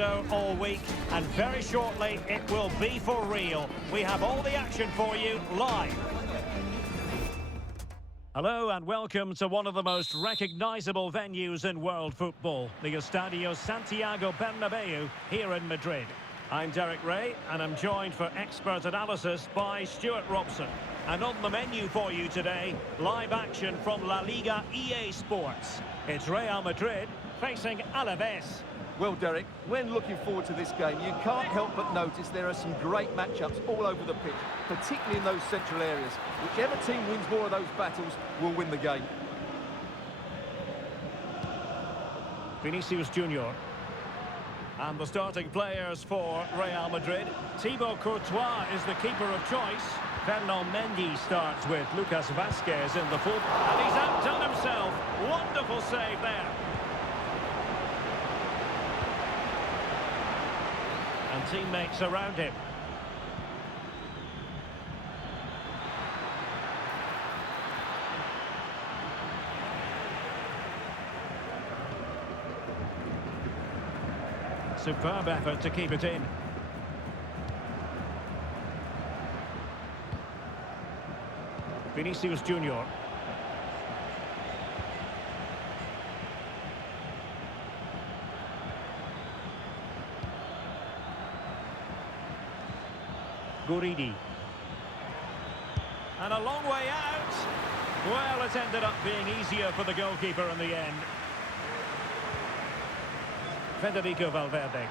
All week, and very shortly it will be for real. We have all the action for you live. Hello and welcome to one of the most recognisable venues in world football, the Estadio Santiago Bernabéu here in Madrid. I'm Derek Ray and I'm joined for expert analysis by Stuart Robson. And on the menu for you today, live action from La Liga EA Sports. It's Real Madrid facing Alavés. Well, Derek, when looking forward to this game, you can't help but notice there are some great matchups all over the pitch, particularly in those central areas. Whichever team wins more of those battles will win the game. Vini Jr. And the starting players for Real Madrid. Thibaut Courtois is the keeper of choice. Fernand Mendy starts with Lucas Vazquez in the full. And he's outdone himself. Wonderful save there. And teammates around him. Superb effort to keep it in. Vinicius Jr. Guridi. And a long way out. Well, it ended up being easier for the goalkeeper in the end. Federico Valverde.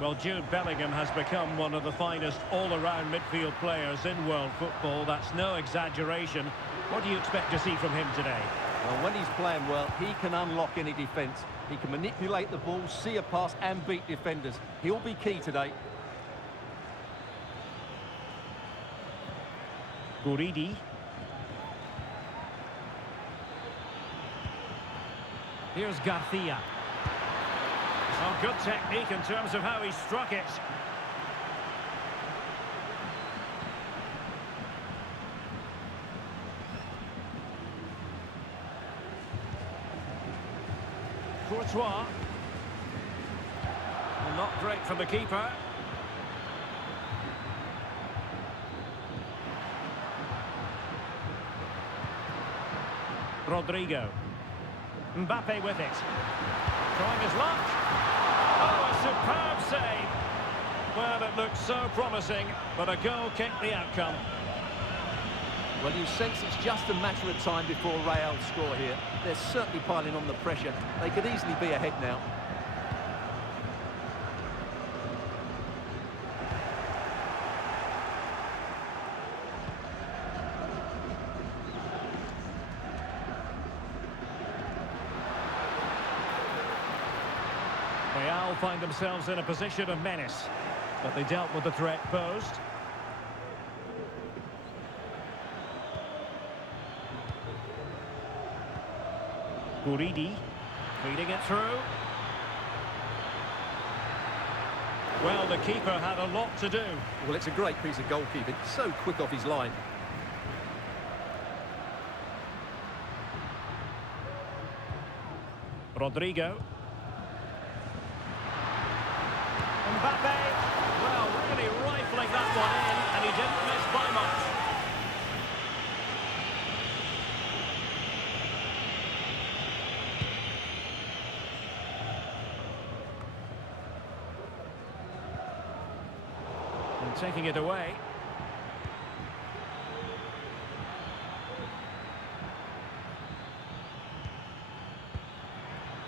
Well, Jude Bellingham has become one of the finest all-around midfield players in world football. That's no exaggeration. What do you expect to see from him today? Well, when he's playing well, he can unlock any defence. He can manipulate the ball, see a pass and beat defenders. He'll be key today. Guridi. Here's Garcia. Oh, good technique in terms of how he struck it. Courtois. Well, not great from the keeper. Rodrigo. Mbappé with it. Trying his luck. Oh, a superb save. Well, it looked so promising, but a goal kicked the outcome. Well, you sense it's just a matter of time before Real score here. They're certainly piling on the pressure. They could easily be ahead now. Real find themselves in a position of menace, but they dealt with the threat posed. Guridi feeding it through. Well, the keeper had a lot to do. Well, it's a great piece of goalkeeping. So quick off his line. Rodrigo. Mbappé, well, really rifling that one in, and he didn't miss by much. And taking it away.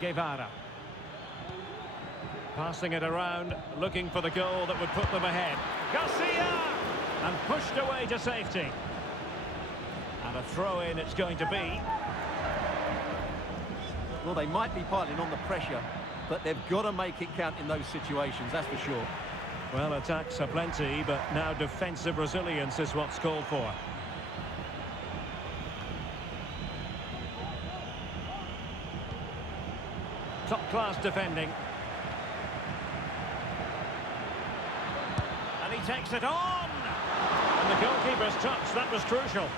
Guevara. Passing it around, looking for the goal that would put them ahead. Garcia! And pushed away to safety. And a throw-in it's going to be. Well, they might be piling on the pressure, but they've got to make it count in those situations, that's for sure. Well, attacks are plenty, but now defensive resilience is what's called for. Top-class defending. He takes it on! And the goalkeeper's touch, that was crucial.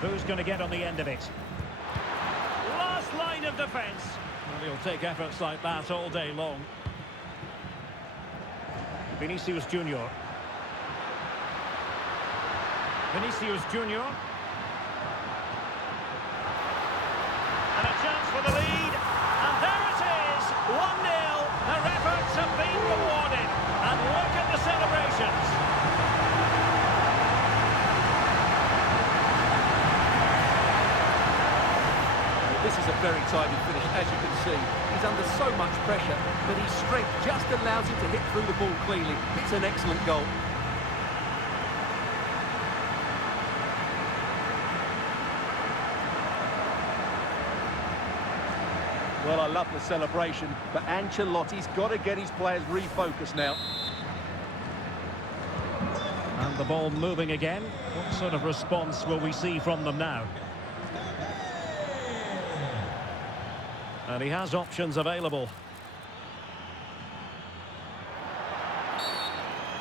Who's going to get on the end of it? line of defence. Well, he'll take efforts like that all day long. Vinicius Jr. Vinicius Jr. And a chance for the lead. And there it is, 1-0. Their efforts have been rewarded. And look at the celebrations. This is a very tidy finish, as you can see. He's under so much pressure, but his strength just allows him to hit through the ball cleanly. It's an excellent goal. Well, I love the celebration, but Ancelotti's got to get his players refocused now. And the ball moving again. What sort of response will we see from them now? And he has options available.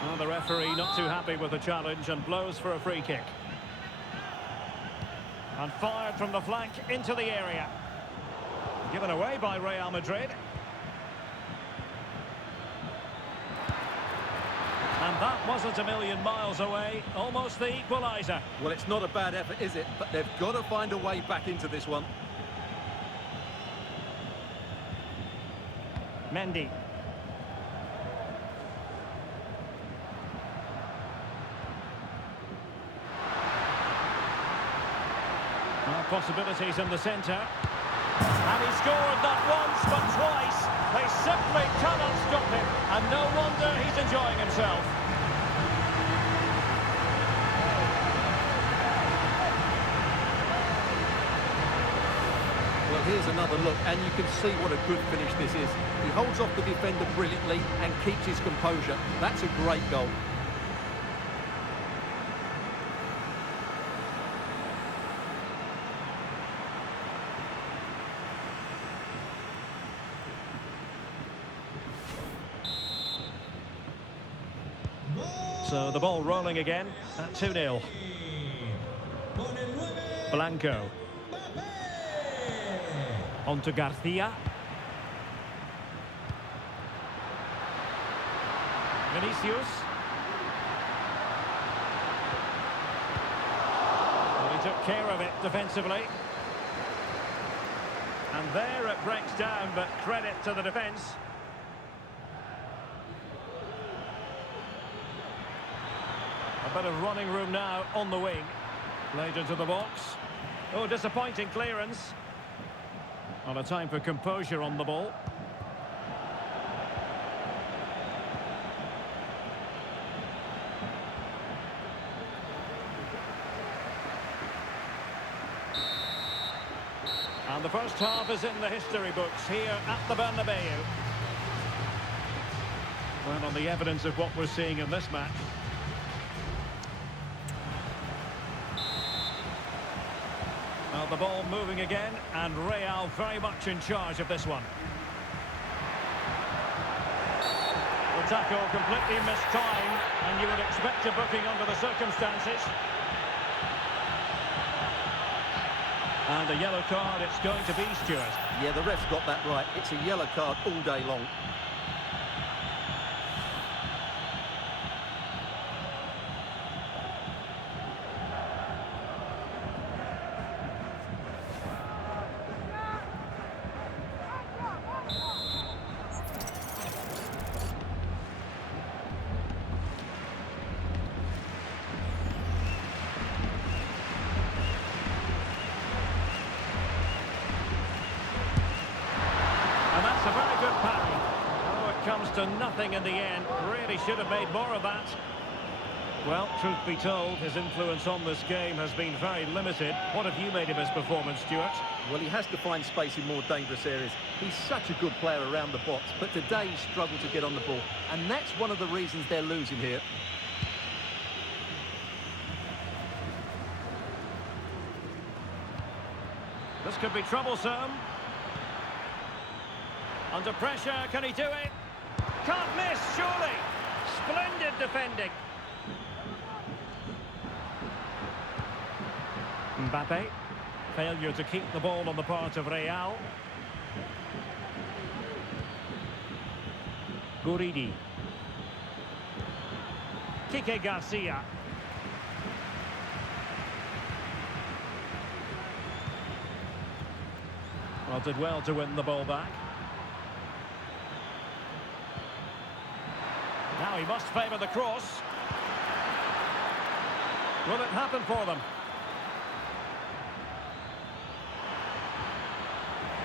Well, the referee not too happy with the challenge and blows for a free kick. And fired from the flank into the area. Given away by Real Madrid. And that wasn't a million miles away. Almost the equaliser. Well, it's not a bad effort, is it? But they've got to find a way back into this one. Mendy. Well, possibilities in the centre. And he scored not once but twice. They simply cannot stop him. And no wonder he's enjoying himself. Well, here's another look, and you can see what a good finish this is. He holds off the defender brilliantly and keeps his composure. That's a great goal. So the ball rolling again at 2-0. Blanco. On to Garcia. Vinicius. Well, he took care of it defensively. And there it breaks down, but credit to the defence. A bit of running room now on the wing. Played into the box. Oh, disappointing clearance. On a time for composure on the ball. And the first half is in the history books here at the Bernabéu. Well, on the evidence of what we're seeing in this match. Well, the ball moving again, and Real very much in charge of this one. The tackle completely mistimed, and you would expect a booking under the circumstances. And a yellow card it's going to be, Stuart. Yeah, the ref's got that right. It's a yellow card all day long. Comes to nothing in the end. Really should have made more of that. Well, truth be told, his influence on this game has been very limited. What have you made of his performance, Stuart? Well, he has to find space in more dangerous areas. He's such a good player around the box, but today he struggled to get on the ball. And that's one of the reasons they're losing here. This could be troublesome. Under pressure, can he do it? Can't miss, surely. Splendid defending. Mbappé. Failure to keep the ball on the part of Real. Guridi. Kike Garcia. Well, did well to win the ball back. Now he must favour the cross. Will it happen for them?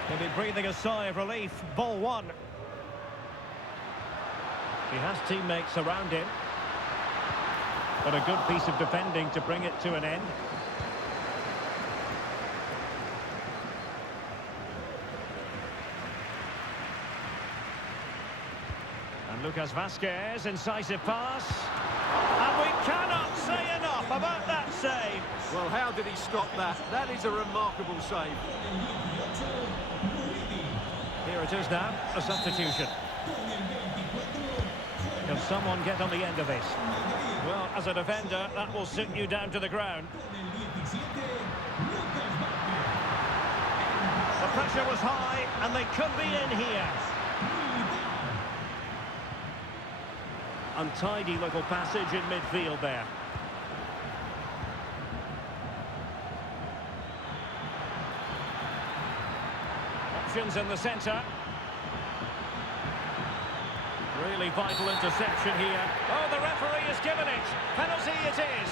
He'll be breathing a sigh of relief. Ball one. He has teammates around him. But a good piece of defending to bring it to an end. And Lucas Vazquez, incisive pass. And we cannot say enough about that save. Well, how did he stop that? That is a remarkable save. Here it is now, a substitution. Can someone get on the end of this? Well, as a defender, that will sit you down to the ground. The pressure was high, and they could be in here. Untidy little passage in midfield there. Options in the centre. Really vital interception here. Oh, the referee has given it. Penalty it is.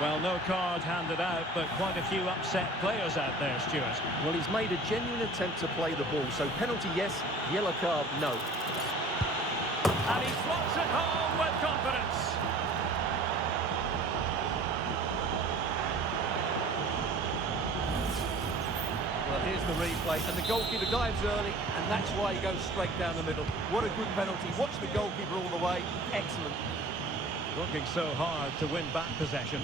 Well, no card handed out, but quite a few upset players out there, Stuart. Well, he's made a genuine attempt to play the ball, so penalty yes, yellow card no. And he slots it home with confidence. Well, here's the replay, and the goalkeeper dives early, and that's why he goes straight down the middle. What a good penalty. Watch the goalkeeper all the way. Excellent. Working so hard to win back possession.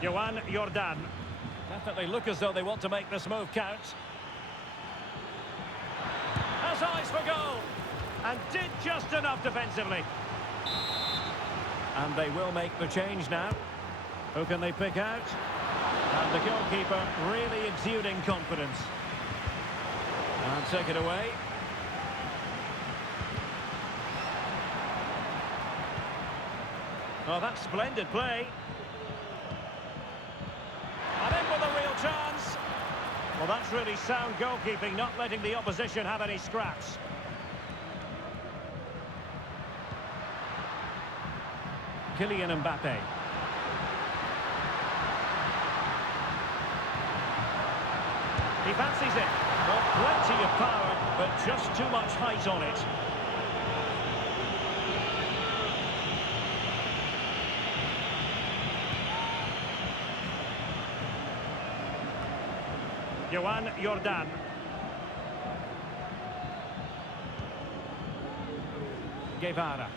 Joan Jordan. Definitely look as though they want to make this move count. Has eyes for goal. And did just enough defensively. And they will make the change now. Who can they pick out? And the goalkeeper really exuding confidence. And take it away. Oh, that's splendid play. And in with a real chance. Well, that's really sound goalkeeping, not letting the opposition have any scraps. Kylian Mbappé. He fancies it. Well, plenty of power, but just too much height on it. Joan Jordan. Guevara.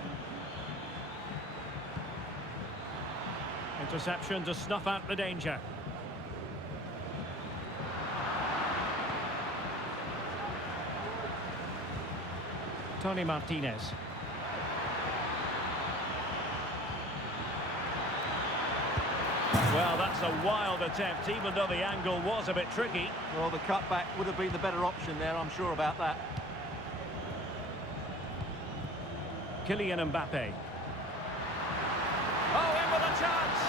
Interception to snuff out the danger. Tony Martinez. Well, that's a wild attempt, even though the angle was a bit tricky. Well, the cutback would have been the better option there, I'm sure about that. Kylian Mbappé. Oh, in with a chance!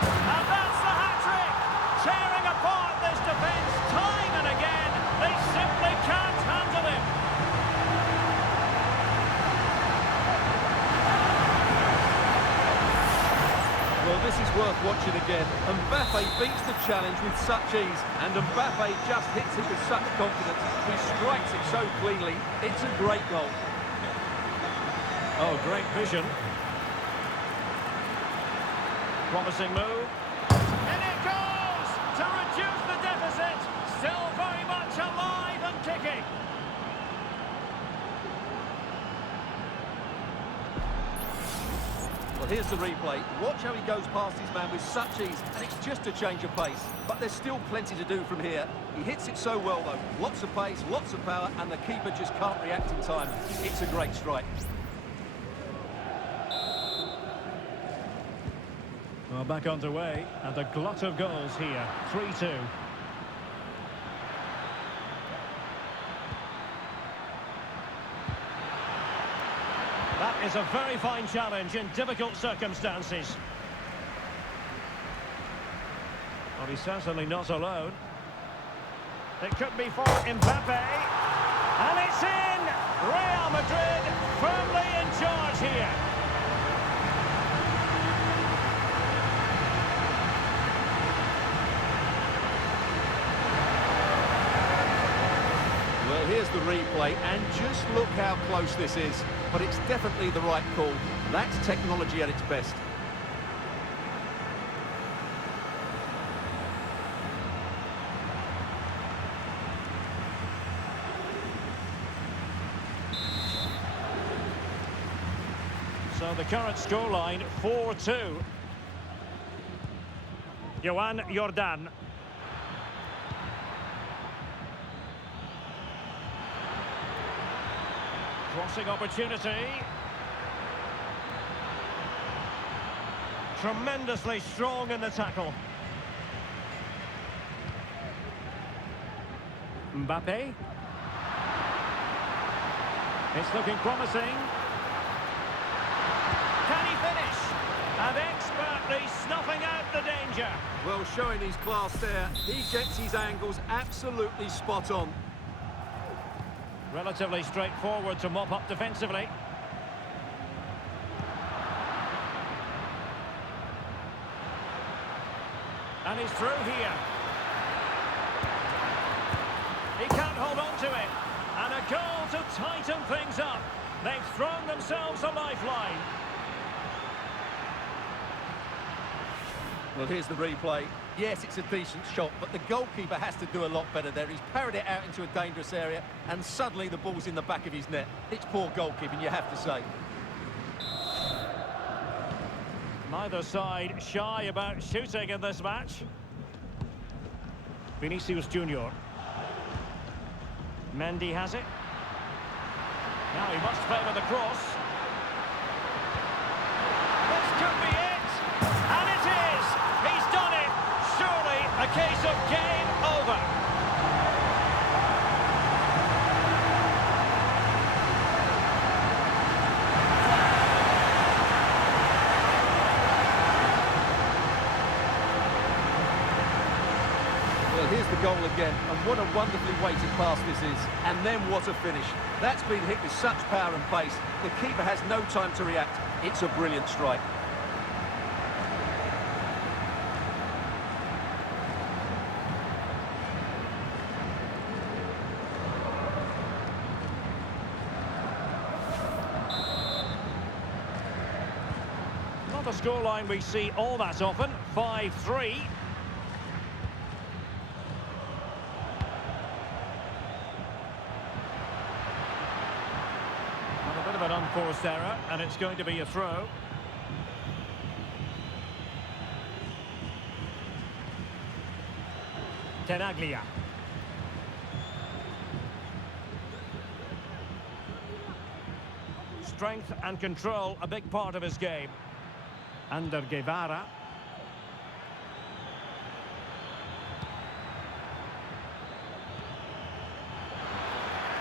And that's the hat-trick! Tearing apart this defence time and again. They simply can't handle him. Well, this is worth watching again. Mbappé beats the challenge with such ease, and Mbappé just hits it with such confidence. He strikes it so cleanly. It's a great goal. Oh, great vision. Promising move. And it goes to reduce the deficit. Still very much alive and kicking. Well, here's the replay. Watch how he goes past his man with such ease, and it's just a change of pace. But there's still plenty to do from here. He hits it so well, though. Lots of pace, lots of power, and the keeper just can't react in time. It's a great strike. Well, back underway, and a glut of goals here. 3-2. That is a very fine challenge in difficult circumstances. Well, he's certainly not alone. It could be for Mbappé. And it's in! Real Madrid firmly in charge here. Well, here's the replay, and just look how close this is. But it's definitely the right call. That's technology at its best. So the current scoreline, 4-2. Joan Jordan. Crossing opportunity. Tremendously strong in the tackle. Mbappé. It's looking promising. Can he finish? And expertly snuffing out the danger. Well, showing his class there. He gets his angles absolutely spot on. Relatively straightforward to mop up defensively. And he's through here. He can't hold on to it. And a goal to tighten things up. They've thrown themselves a lifeline. Well, here's the replay. Yes, it's a decent shot, but the goalkeeper has to do a lot better there. He's parried it out into a dangerous area, and suddenly the ball's in the back of his net. It's poor goalkeeping, you have to say. Neither side shy about shooting in this match. Vinicius Jr. Mendy has it. Now he must favour the cross. This could be it! And it is! He's done it! Surely a case of game over. Well, here's the goal again, and what a wonderfully weighted pass this is. And then what a finish. That's been hit with such power and pace. The keeper has no time to react. It's a brilliant strike. Not a scoreline we see all that often. 5-3. A bit of an unforced error, and it's going to be a throw. Tenaglia. Strength and control, a big part of his game. Under Guevara.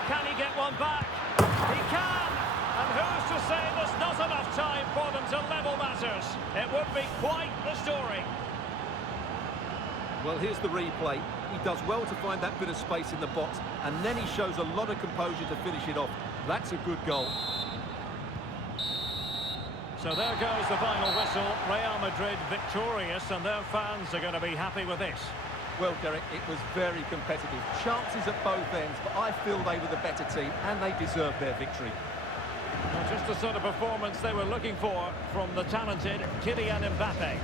Can he get one back? He can! And who's to say there's not enough time for them to level matters? It would be quite the story. Well, here's the replay. He does well to find that bit of space in the box, and then he shows a lot of composure to finish it off. That's a good goal. So there goes the final whistle. Real Madrid victorious, and their fans are going to be happy with this. Well, Derek, it was very competitive. Chances at both ends, but I feel they were the better team, and they deserved their victory. Well, just the sort of performance they were looking for from the talented Kylian Mbappé.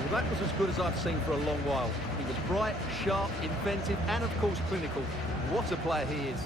Well, that was as good as I've seen for a long while. He was bright, sharp, inventive, and of course clinical. What a player he is.